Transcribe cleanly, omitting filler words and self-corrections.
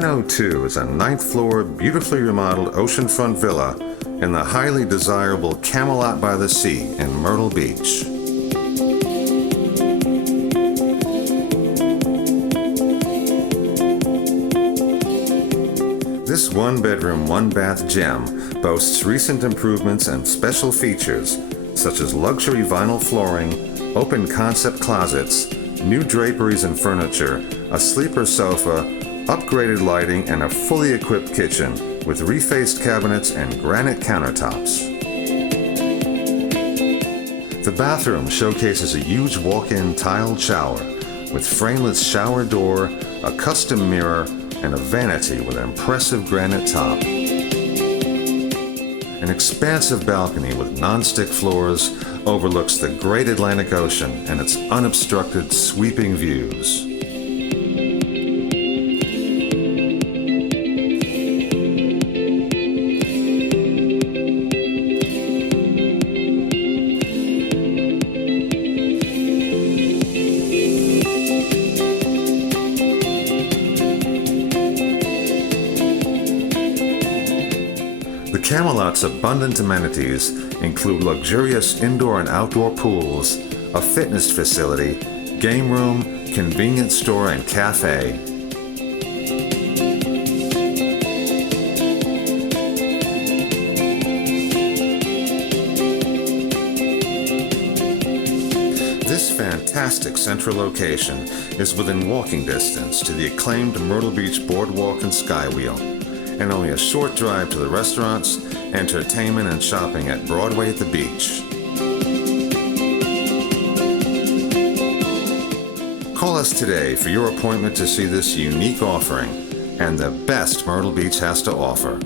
902 is a 9th floor, beautifully remodeled oceanfront villa in the highly desirable Camelot by the Sea in Myrtle Beach. This one-bedroom, one-bath gem boasts recent improvements and special features such as luxury vinyl flooring, open concept closets, new draperies and furniture, a sleeper sofa, upgraded lighting, and a fully equipped kitchen with refaced cabinets and granite countertops. The bathroom showcases a huge walk-in tiled shower with frameless shower door, a custom mirror, and a vanity with an impressive granite top. An expansive balcony with non-stick floors overlooks the great Atlantic Ocean and its unobstructed sweeping views. The Camelot's abundant amenities include luxurious indoor and outdoor pools, a fitness facility, game room, convenience store, and cafe. This fantastic central location is within walking distance to the acclaimed Myrtle Beach Boardwalk and Skywheel, and only a short drive to the restaurants, entertainment, and shopping at Broadway at the beach. Call us today for your appointment to see this unique offering and the best Myrtle Beach has to offer.